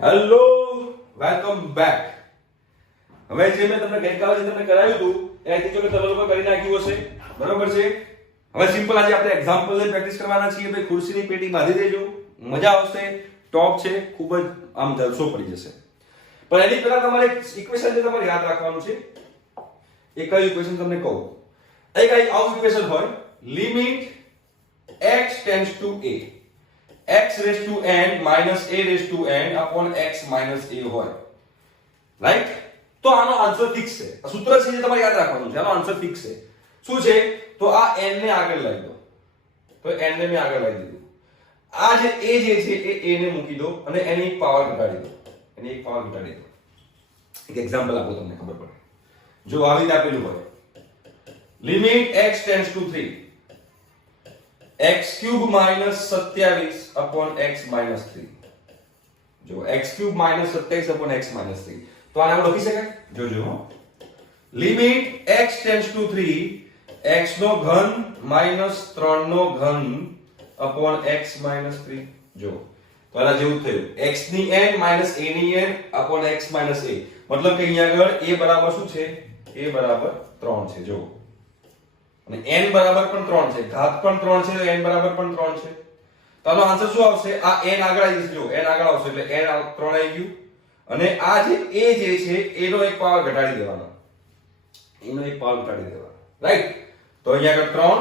Hello, welcome back. હવે જે મેં તમને ગઈકાલે જે તમને કરાવ્યું હતું એ આઈ થિંક તમે લોકો કરી નાખ્યું હશે, બરોબર છે. હવે સિમ્પલ આજે આપણે એક્ઝામ્પલ લઈને પ્રેક્ટિસ કરવાના છીએ. ભાઈ ખુરશીની પેટી બાંધી દેજો, મજા આવશે. ટોપ છે, ખૂબ જ આમ જલસો પડી જશે. પણ એની પહેલા તમારે ઇક્વેશન જે તમારે યાદ રાખવાનું છે. એક કયું ઇક્વેશન તમને કહું. એક આવું ઇક્વેશન હોય, limit x tends to a x raised to n minus a raised to n upon x minus a હોય, રાઈટ. તો આનો આન્સર ફિક્સ છે. આ સૂત્ર છે જે તમારે યાદ રાખવાનું છે. આનો આન્સર ફિક્સ છે. શું છે? તો આ n ને આગળ લઈ દો. તો n ને મેં આગળ લઈ દીધું. આ જે a જે છે એ a ને મૂકી દો અને એની એક પાવર ઘટાડી દો. એની એક પાવર ઘટાડી દો. એક એક્ઝામ્પલ આપો તમને ખબર પડે. જો આવી રીતે આપેલું હોય, limit x tends to 3 x cube minus 27 upon x minus 3. જો x cube minus 27 upon x minus 3. તો આને આપણે લખી શકાય. જોજો, limit x tends to 3 x નો ઘન minus 3 નો ઘન upon x minus 3. જો તો આના જેવું થયું, x ની n minus a ની n upon x minus a. મતલબ કે અહીંયા આગળ a બરાબર શું છે? a બરાબર 3 છે. જો અને n બરાબર પણ 3 છે, ઘાત પણ 3 છે, તો n બરાબર પણ 3 છે. તો આનો આન્સર શું આવશે? આ n આગળ આવી જશે. જો n આગળ આવશે એટલે n 3 આવી ગયું. અને આ જે a જે છે એનો એક પાવર ઘટાડી દેવાનો. એનો એક પાવર ઘટાડી દેવાનો, રાઈટ. તો અહીંયા આગળ 3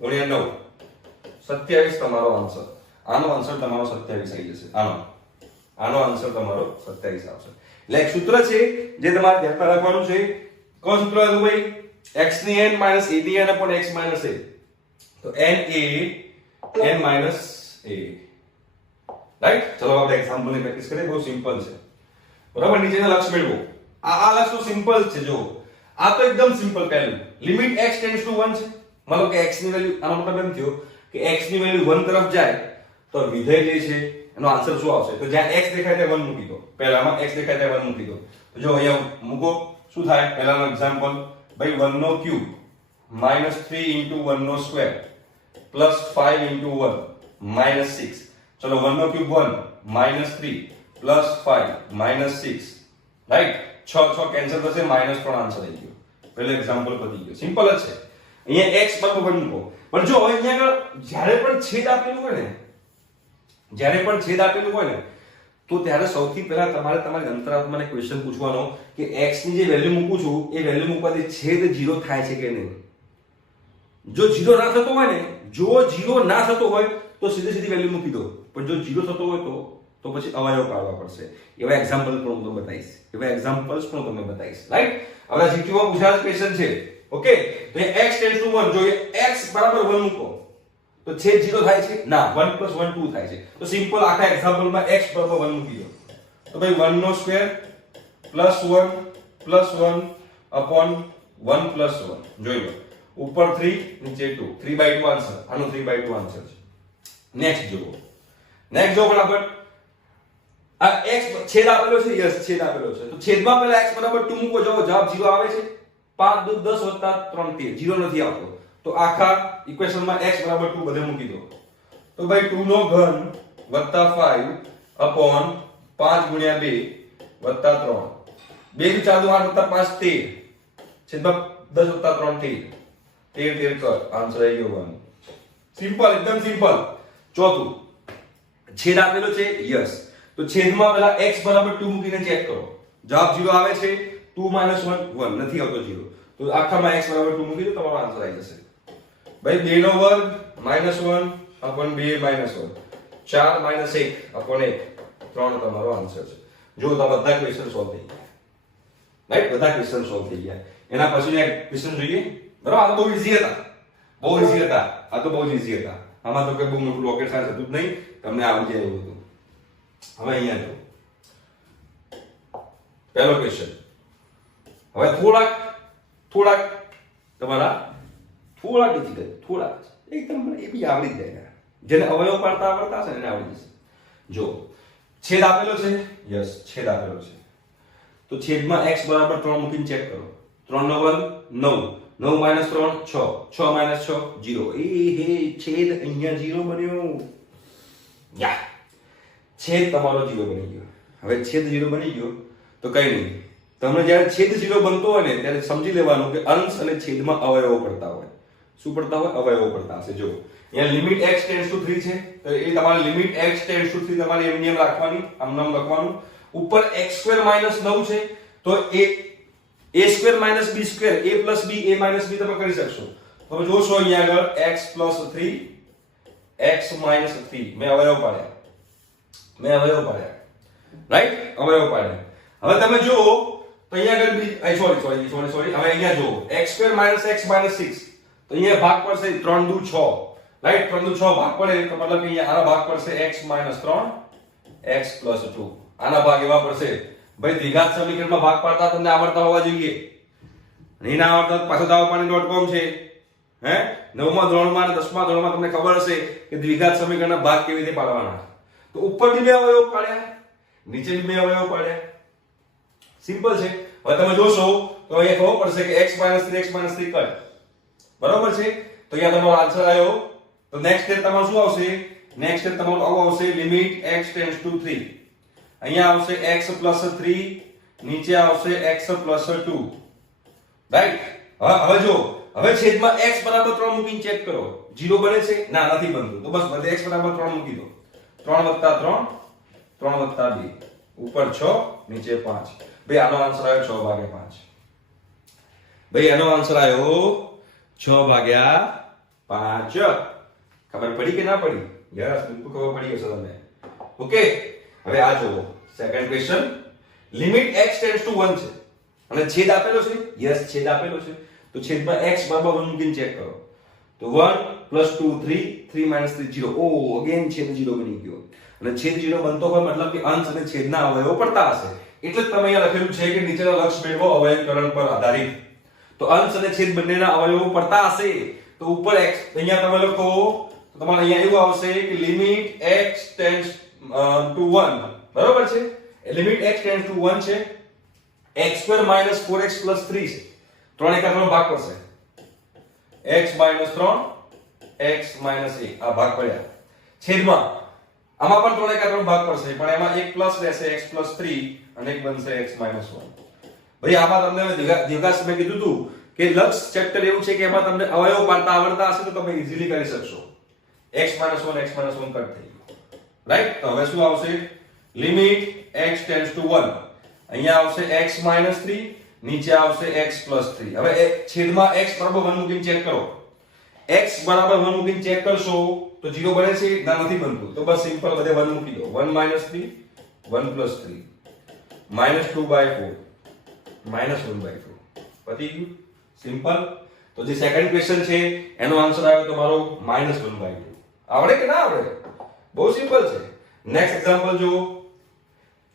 ગુણ્યા 9 27 તમારો આન્સર. આનો આન્સર તમારો 27 આવી જશે. આનો આન્સર તમારો 27 આવશે. એટલે એક સૂત્ર છે જે તમારે ધ્યાનમાં રાખવાનું છે. કોણ સૂત્ર હતું ભાઈ? x ની n minus a ની n upon x minus a. તો n minus a, રાઈટ. ચલો આપણે એક્ઝામ્પલ ની પ્રેક્ટિસ કરીએ. બહુ સિમ્પલ છે, બરાબર. નીચેના લક્ષ મેળવો. આ લક્ષ તો સિમ્પલ છે. જો આ તો એકદમ સિમ્પલ. પહેલું લિમિટ x ટેન્ડ્સ ટુ 1 છે. મતલબ કે x ની વેલ્યુ, આનો મતલબ એમ થયો કે x ની વેલ્યુ 1 તરફ જાય તો વિધેય જે છે એનો આન્સર શું આવશે? તો જ્યાં x દેખાય ત્યાં 1 મૂકી દો. પહેલામાં x દેખાય ત્યાં 1 મૂકી દો. તો જો અહીંયા મૂકો, શું થાય? પહેલાનો એક્ઝામ્પલ, ભાઈ 1 નો ક્યુબ minus 3 into 1 નો સ્ક્વેર plus 5 into 1 minus 6. ચલો 1 નો cube 1 minus 3 plus 5 minus 6, right. 6 cancel થશે, minus 3 આન્સર આવી ગયો. પહેલો એક્ઝામ્પલ પતી ગયો. સિમ્પલ જ છે. અહીંયા x બરાબર મૂકો. પણ જો હવે અહીંયા આગળ જ્યારે પણ છેદ આપેલું હોય ને, તો ત્યારે સૌથી પહેલા તમારે તમારી અંતરાત્માને ક્વેશ્ચન પૂછવાનો કે x ની જે વેલ્યુ મૂકું છું એ વેલ્યુ મૂકવાથી છેદ 0 થાય છે કે નહીં. જો 0 ના થતો હોય ને, જો 0 ના થતો હોય તો સીધી વેલ્યુ મૂકી દો. પણ જો 0 થતો હોય તો પછી અવયવ કાઢવા પડશે. એવા એક્ઝામ્પલ પણ હું તમને બતાવીશ. રાઈટ. હવે જીટીઓ માં પૂછાયેલ ક્વેશ્ચન છે. ઓકે, તો x ટેન્ડ્સ ટુ 1, જો x બરાબર 1 મૂકો તો છેદ 0 થાય છે? ના, 1 + 1 2 થાય છે. તો સિમ્પલ આખા એક્ઝામ્પલમાં x બરાબર 1 મૂકી દો. તો ભાઈ 1 નો સ્ક્વેર +1 +1 upon 1 + 1. જોઈ લો, ઉપર 3 નીચે 2, 3/2 આન્સર. આનો 3/2 આન્સર છે. નેક્સ્ટ જો બરાબર આ x છેદ આપેલો છે. યસ, છેદ આપેલો છે. તો છેદમાં પહેલા x બરાબર 2 મૂકો. જો જવાબ 0 આવે છે. 5 × 2 = 10 + 3 = 13. 0 નથી આવતો. તો આખા ઇક્વેશનમાં x બરાબર 2 બધે મૂકી દો. તો ભાઈ 2 નો ઘન વત્તા 5 upon 5 × 2 વત્તા 3. 2 × 4 = 8 વત્તા 5 13. છેદમાં 10 વત્તા 3 13 કર. આન્સર આવી ગયો 1. સિમ્પલ, એકદમ સિમ્પલ. ચોથું, છેદ આપેલો છે. યસ. તો છેદમાં પહેલા x બરાબર 2 મૂકીને ચેક કરો. જવાબ 0 આવે છે. 2 - 1 1 નથી આવતો 0. તો આખામાં x બરાબર 2 મૂકી દો, તમારો આન્સર આવી જશે. ભાઈ 2 નો વર્ગ -1 upon 2 - 1, 4 - 1 upon 1, 3 તમારો આન્સર છે. જો તો બધા ક્વેશ્ચન સોલ્વ થઈ ગયા. રાઈટ, બધા ક્વેશ્ચન સોલ્વ થઈ ગયા. એના પછીનો એક ક્વેશ્ચન જોઈએ. બરાબર. આ તો બહુ ઈઝી હતા. આમાં તો કઈ બહુ મોટું રોકેટ સાયન્સ હતું જ નહીં. તમને આવડી જાય એવું હતું. હવે અહીંયા જો પહેલો ક્વેશ્ચન. હવે થોડાક તમારા થોડાક એકદમ એ બી આવડી જાય. જેને અવયવ પાડતા આવડતા હશે એને આવડી જશે. જો છેદ આપેલો છે. યસ, છેદ આપેલો છે. તો છેદમાં x બરાબર 3 મૂકીને ચેક કરો. 3 નો વર્ગ 9, 9 - 3 6, 6 - 6 0. છેદ અહીંયા 0 બન્યો. યા છેદ તમારો 0 બની ગયો. હવે છેદ 0 બની ગયો તો કઈ નહીં, તમને જ્યારે છેદ 0 બનતો હોય ને ત્યારે સમજી લેવાનું કે અંશ અને છેદમાં અવયવો પડતા હોય. શું પડતા હોય? અવયવો પડતા હશે. જો અહીંયા લિમિટ x ટેન્ડ્સ ટુ 3 છે, તો એ તમારે લિમિટ x ટેન્ડ્સ ટુ 3 તમારે એમ નિયમ રાખવાની, આમ નામ લખવાનું. ઉપર x² - 9 છે તો a² - b², a + b, a - b તમે કરી શકશો. તમે જોશો અહીંયા આગળ x + 3, x - 3 મેં અવયવ પાડ્યા, રાઈટ? અવયવ પાડ્યા. હવે તમે જો તો અહીંયા આગળ સોરી હવે અહીંયા જો x² - x - 6, તો અહીંયા ભાગ પડશે 3 દુ 6, રાઈટ? 3 દુ 6 ભાગ પડે તો મતલબ કે અહીંયા આનો ભાગ પડશે x - 3, x + 2. આના ભાગ એવા પડશે. ભાઈ દ્વિઘાત સમીકરણમાં ભાગ પાડતા તમને આવડતા હોવા જોઈએ. નહીં ના આવડતા પાછો dawapaani.com છે. હે 9મા ધોરણમાં અને 10મા ધોરણમાં તમને ખબર હશે કે દ્વિઘાત સમીકરણના ભાગ કેવી રીતે પાડવાના. તો ઉપર બી બે અવયવ પાડ્યા, નીચે બી બે અવયવ પાડ્યા. સિમ્પલ છે. હવે તમે જોશો તો અહીંયા ખબર પડશે કે x - 3, x - 3 કટ. બરોબર છે? તો અહીંયા તમારો આન્સર આવ્યો. તો નેક્સ્ટ સ્ટેપ તમારું શું આવશે? નેક્સ્ટ સ્ટેપ તમારું આવું આવશે, લિમિટ x ટેન્ડ્સ ટુ 3. અહીંયા આવશે x + 3, નીચે આવશે x + 2, રાઈટ? હવે જો હવે છેદમાં x = 3 મૂકીને ચેક કરો. 0 બને છે? ના, નથી બનતું. તો બસ બધે x = 3 મૂકી દો. 3 + 3, 3 + 2, ઉપર 6, નીચે 5. ભાઈ આનો આન્સર આવ્યો 6/5. ભાઈ આનો આન્સર આવ્યો 6/5. ખબર પડી કે ના પડી? યસ, બિલકુલ ખબર પડી હશે તમને. ઓકે, હવે આ જુઓ second question. Limit x tends to 1 છે અને છેદ આપેલો છે. યસ, છેદ આપેલો છે. તો છેદમાં x = 1 મૂકીને ચેક કરો. તો 1 + 2 3, 3 - 3 0. ઓ અગેન છેદ 0 બની ગયો. અને છેદ 0 બનતો હોય મતલબ કે અંશ અને છેદના અવયવો પડતા હશે. એટલે જ તમે અહીંયા લખેલું છે કે નીચેનો લક્ષ મેળવો અવયવકરણ પર આધારિત. તો અંશ અને છેદ બંનેના અવયવો પડતા હશે તો ઉપર x અહીંયા તમે લખો તો તમારે અહીંયા એવું આવશે કે લિમિટ x ટેન્ડ્સ ટુ 1. બરોબર છે? લિમિટ x ટેન્ડ્સ ટુ 1 છે. x² - 4x + 3 છે. 3 એકાનો ભાગ પડશે. x - 3, x - 1 આ ભાગ પડ્યા. છેદમાં આમાં પણ 3 એકાનો ભાગ પડશે, પણ એમાં એક પ્લસ રહેશે x + 3 અને એક બનશે x - 1. ભાઈ આમાં તમને દ્વિઘાત સમય કીધું હતું કે લક્ષ ચેપ્ટર એવું છે કે એમાં તમને અવયવ પાડતા આવડતા હશે તો તમે ઈઝીલી કરી શકશો. x - 1, x - 1 કટ થઈ ગયું, રાઈટ? તો હવે શું આવશે? Limit x tends to 1. અહીંયા આવશે x - 3, નીચે આવશે x + 3. હવે છેદમાં x = 1 મૂકીને ચેક કરો. x = 1 મૂકીને ચેક કરશો તો 0 બને છે? ના, નથી બનતું. તો બસ સિમ્પલ બધે 1 મૂકી દો. 1 - 3, 1 + 3, -2/4, -1/2. પતી ગયું? સિમ્પલ. તો જે સેકન્ડ ક્વેશ્ચન છે એનો આન્સર આવ્યો તમારો -1/2. આવડે કે ના આવડે? બહુ સિમ્પલ છે. નેક્સ્ટ એક્ઝામ્પલ જો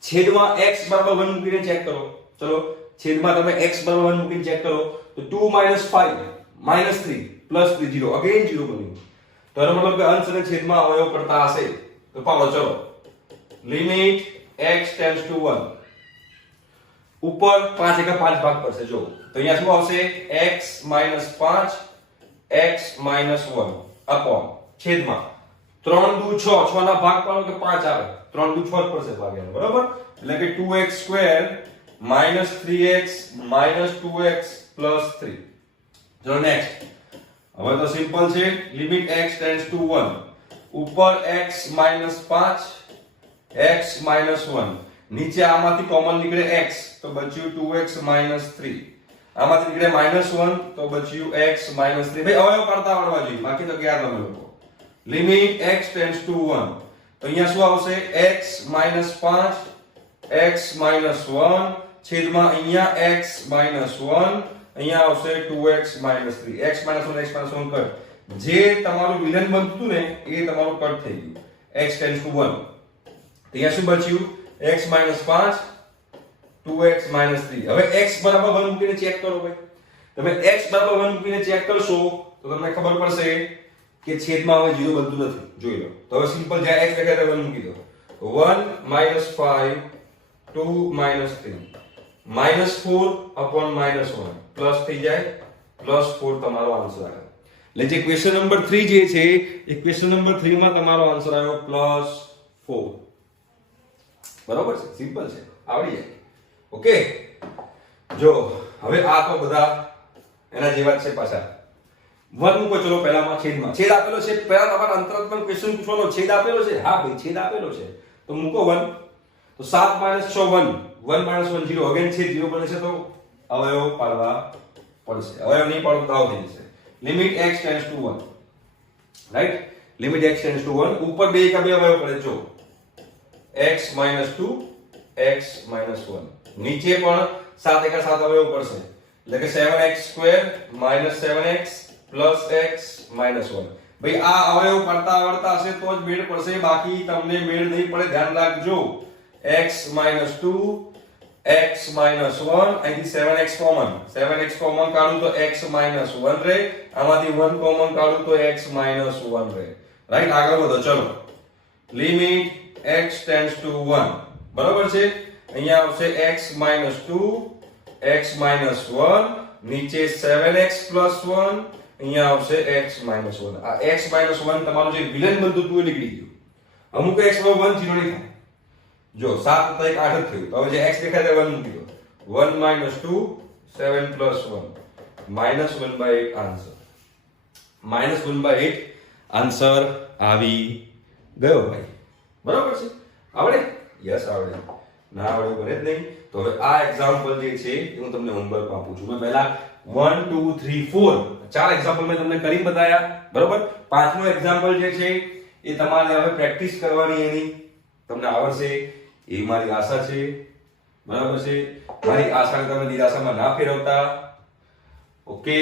છેદમાં x = 1 મૂકીને ચેક કરો. ચલો છેદમાં તમે x = 1 મૂકીને ચેક કરો તો 2 - 5 -3 + 3 0 અગેન 0 બન્યું. તો એનો મતલબ કે અંશ અને છેદમાં અવયવ પડતા હશે. તો પાડો ચલો. Limit x tends to 1. ઉપર 5 એકા 5 ભાગ પડશે. જો તો અહીંયા શું આવશે? x - 5, x - 1 અપોન છેદમાં 3 દુ 6, 6 ના ભાગ પાડો કે 5 આવે. 3 દુ 6 જ પડશે ભાગ એનો. બરાબર? એટલે કે 2x² - 3x - 2x + 3. ચલો નેક્સ્ટ. હવે તો સિમ્પલ છે. Limit x tends to 1. ઉપર x - 5, x - 1. નીચે આમાંથી કોમન નીકળે x તો બચ્યું 2x - 3. આમાંથી નીકળે -1 તો બચ્યું x - 3. ભાઈ અવયવ પાડતા આવડવા જોઈએ, બાકી તો ગયા તમે લોકો. Limit x tends to 1. તો અહીંયા શું આવશે? x - 5, x - 1 છેદમાં અહીંયા x - 1 અહીંયા આવશે 2x - 3. x - 1 x - 1 cut. જે તમારું વિલન બનતું હતું ને એ તમારું કટ થઈ ગયું. x tends to 1. અહીંયા શું બચ્યું? x - 5, 2x - 3. હવે x = 1 મૂકીને ચેક કરો ભાઈ. તમે x = 1 મૂકીને ચેક કરશો તો તમને ખબર પડશે કે છેદમાં હવે 0 બનતું નથી. જોઈ લો. તો હવે સિમ્પલ જ્યાં x લખાય 1 મૂકી દો. 1 - 5, 2 - 3, -4 upon -1 પ્લસ થઈ જાય, +4 તમારો આન્સર આવે. એટલે જે ક્વેશ્ચન નંબર 3 જે છે એ ક્વેશ્ચન નંબર 3 માં તમારો આન્સર આવ્યો +4. બરોબર છે, સિમ્પલ છે, આવડી જાય. ઓકે, જો હવે આ તો બધા એના જેવા જ છે પાછા. 1 મૂકો ચલો પહેલામાં છેદમાં. છેદ આપેલો છે, પહેલા તમારે અંતરાત્મક ક્વેશ્ચન પૂછવાનો. છેદ આપેલો છે, હા ભાઈ છેદ આપેલો છે, તો મૂકો 1. તો 7 - 6 1, 1 - 1 0, અગેન છેદ 0 બને છે, તો અવયવ પાડવા પડશે. અવયવ નહીં પાડો તો આવ થઈ જશે. Limit x tends to 1, right? Limit x tends to 1. ઉપર બે કે બે અવયવ પડે, જો x - 2, x - 1. નીચે પણ 7 * 7 અવયવ પડશે, એટલે કે 7x² - 7x + x - 1. ભાઈ આ અવયવ પડતા આવડતા હશે તો જ મેળ પડશે, બાકી તમને મેળ નહીં પડે. ધ્યાન રાખજો. x - 2, x - 1, અહીંથી 7x કોમન, 7x કોમન કાઢું તો x - 1 રહે, આમાંથી 1 કોમન કાઢું તો x - 1 રહે. રાઈટ? આગળ વધો, ચલો. લિમિટ x ટેન્ડ્સ ટુ 1, બરોબર છે? અહીંયા આવશે x - 2, x - 1, નીચે 7x + 1, અહીંયા આવશે x - 1. આ x - 1 તમારું જે વિલન બનતું હતું એ નીકળી ગયું. અમુક x માં 1 0 નહીં થાય. જો 7 + 1 8 જ થયું. તો હવે જે x દેખાય તે 1 મૂકી દો. 1 - 2, 7 + 1, -1/8 આન્સર. -1/8 આન્સર આવી ગયો ભાઈ. બરોબર છે? આવડે? યસ આવડે. ના આવડે બને જ નહીં. તો હવે આ એક્ઝામ્પલ જે છે એ હું તમને હોમવર્ક આપું છું. મેં પહેલા 1 2 3 4 ચાર એક્ઝામ્પલ મેં તમને કરી બતાયા, બરોબર? પાંચમો એક્ઝામ્પલ જે છે એ તમારે હવે પ્રેક્ટિસ કરવાની, એની તમને આવડશે એવી મારી આશા છે. બરાબર છે? મારી આશાને તમે નિરાશામાં ના ફેરવતા. ઓકે,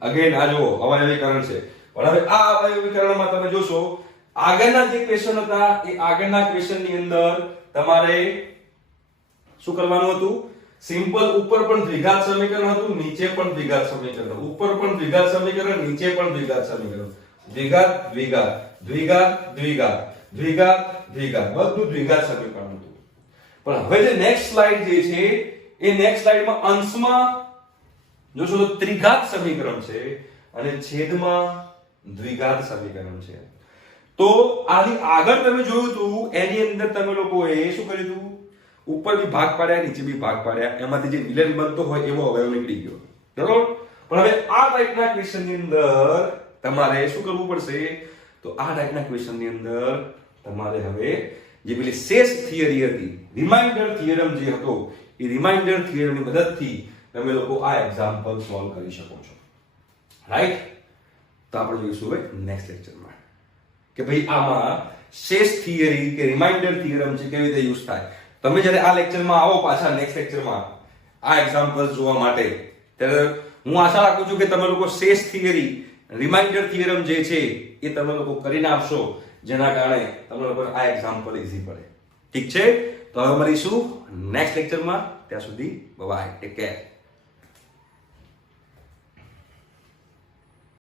અગેન આ જુઓ અવયવીકરણ છે, પણ હવે આ અવયવીકરણમાં તમે જોશો આગળના જે ક્વેશ્ચન હતા એ આગળના ક્વેશ્ચનની અંદર તમારે શું કરવાનું હતું? સિમ્પલ ઉપર પણ દ્વિઘાત સમીકરણ હતું, નીચે પણ દ્વિઘાત સમીકરણ. ઉપર પણ દ્વિઘાત સમીકરણ, નીચે પણ દ્વિઘાત સમીકરણ. દ્વિઘાત દ્વિઘાત, દ્વિઘાત દ્વિઘાત, દ્વિઘાત દ્વિઘાત, બધું દ્વિઘાત સમીકરણ હતું. પણ હવે જે નેક્સ્ટ સ્લાઇડ જે છે એ નેક્સ્ટ સ્લાઇડમાં અંશમાં જોશો તો ત્રિઘાત સમીકરણ છે અને છેદમાં દ્વિઘાત સમીકરણ છે. તો આની આગળ તમે જોયું હતું એની અંદર તમે લોકોએ શું કર્યું હતું? ઉપર બી ભાગ પાડ્યા, નીચે બી ભાગ પાડ્યા, એમાંથી જે વિલન બનતો હોય એવો અવયવ નીકળી ગયો. બરાબર? પણ હવે આ ટાઈપના ક્વેશ્ચનની અંદર તમારે શું કરવું પડશે? તો આ ટાઈપના ક્વેશ્ચનની અંદર તમારે હવે જે પેલી શેષ થિયરી હતી, રિમાઇન્ડર થિયરમ જે હતો, એ રિમાઇન્ડર થિયરમની મદદથી તમે લોકો આ એક્ઝામ્પલ સોલ્વ કરી શકો છો. રાઈટ? તો આપણે જોઈશું હવે નેક્સ્ટ લેક્ચરમાં કે ભાઈ આમાં શેષ થિયરી કે રિમાઇન્ડર થિયરમ છે કેવી રીતે યુઝ થાય. તમે જ્યારે આ લેક્ચરમાં આવો પાછા નેક્સ્ટ લેક્ચરમાં આ એક્ઝામ્પલ જોવા માટે, ત્યારે હું આશા રાખું છું કે તમે લોકો શેષ થિયરી, રિમાઇન્ડર થિયરમ જે છે એ તમે લોકો કરીને આપશો, જેના કારણે તમે લોકો આ એક્ઝામ્પલ ઈઝી પડે. ઠીક છે? તો હવે મળીશું નેક્સ્ટ લેક્ચરમાં. ત્યાં સુધી બાય, ટેક કેર.